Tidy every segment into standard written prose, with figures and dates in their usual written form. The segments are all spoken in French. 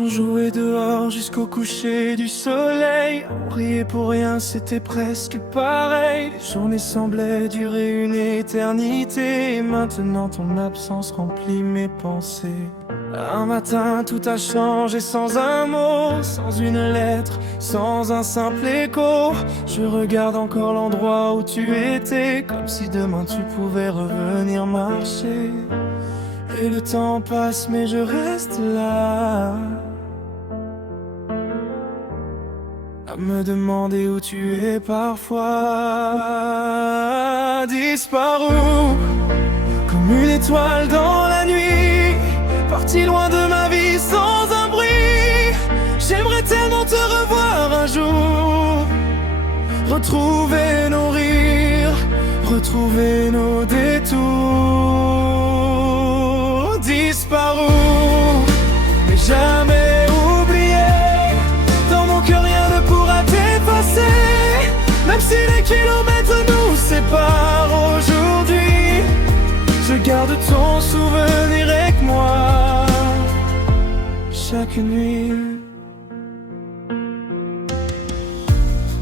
On jouait dehors jusqu'au coucher du soleil. On riait pour rien, c'était presque pareil. Les journées semblaient durer une éternité. Et maintenant ton absence remplit mes pensées. Un matin tout a changé sans un mot, sans une lettre, sans un simple écho. Je regarde encore l'endroit où tu étais, comme si demain tu pouvais revenir marcher. Et le temps passe mais je reste là, à me demander où tu es parfois. Disparu, comme une étoile dans la nuit, parti loin de ma vie sans un bruit. J'aimerais tellement te revoir un jour, retrouver nos rires, retrouver nos détours. Disparu, mais jamais oublié. Dans mon cœur rien ne pourra t'effacer. Même si les kilomètres nous séparent aujourd'hui, je garde ton souvenir avec moi chaque nuit.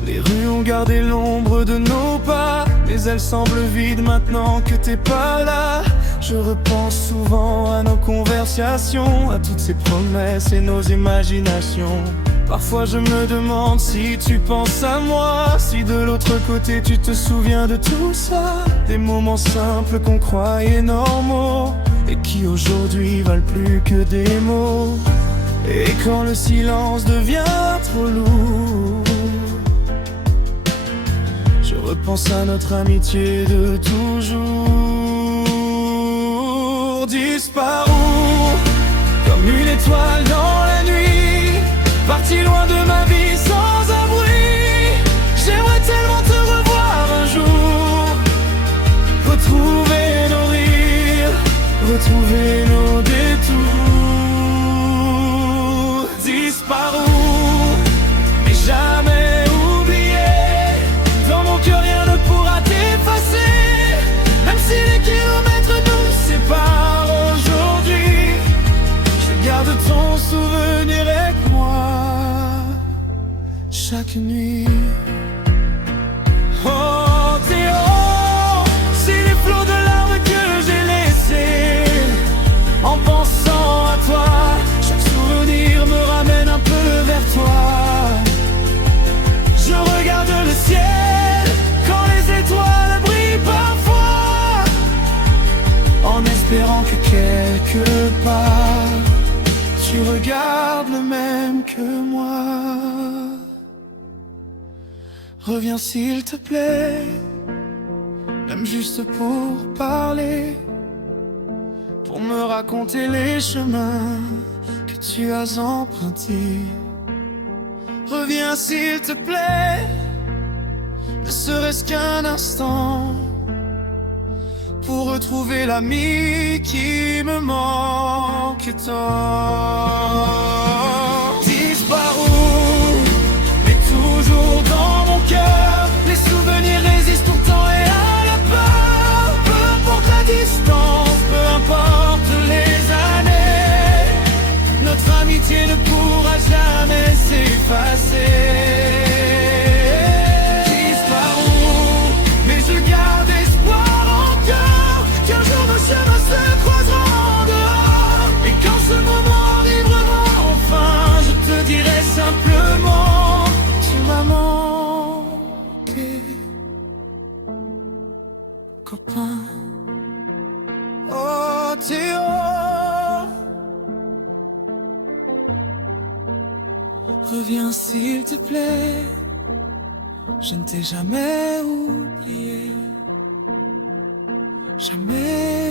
Les rues ont gardé l'ombre de nos pas, mais elles semblent vides maintenant que t'es pas là. Je repense souvent à nos conversations, à toutes ces promesses et nos imaginations. Parfois je me demande si tu penses à moi, si de l'autre côté tu te souviens de tout ça. Des moments simples qu'on croyait normaux et qui aujourd'hui valent plus que des mots. Et quand le silence devient trop lourd, je repense à notre amitié de toujours. Disparu, comme une étoile dans la nuit, parti loin de ma vie sans un bruit. J'aimerais tellement te revoir un jour, retrouver nos rires, retrouver nos détours. Disparu, mais jamais oublié. Dans mon cœur rien ne pourra t'effacer. Même si les kilomètres nous séparent aujourd'hui, je garde ton souvenir avec moi chaque nuit. Oh Théo, si les flots de larmes que j'ai laissés en pensant à toi, chaque souvenir me ramène un peu vers toi. Je regarde le ciel quand les étoiles brillent parfois, en espérant que quelque part tu regardes le même que moi. Reviens s'il te plaît, même juste pour parler, pour me raconter les chemins que tu as empruntés. Reviens s'il te plaît, ne serait-ce qu'un instant, pour retrouver l'ami qui me manque tant. Disparu, mais toujours dans mon cœur, les souvenirs résistent au temps et à la peur. Peu importe la distance, peu importe les années, notre amitié ne pourra jamais s'effacer. Simplement, tu m'as manqué, copain. Oh Théo, reviens s'il te plaît, je ne t'ai jamais oublié, jamais.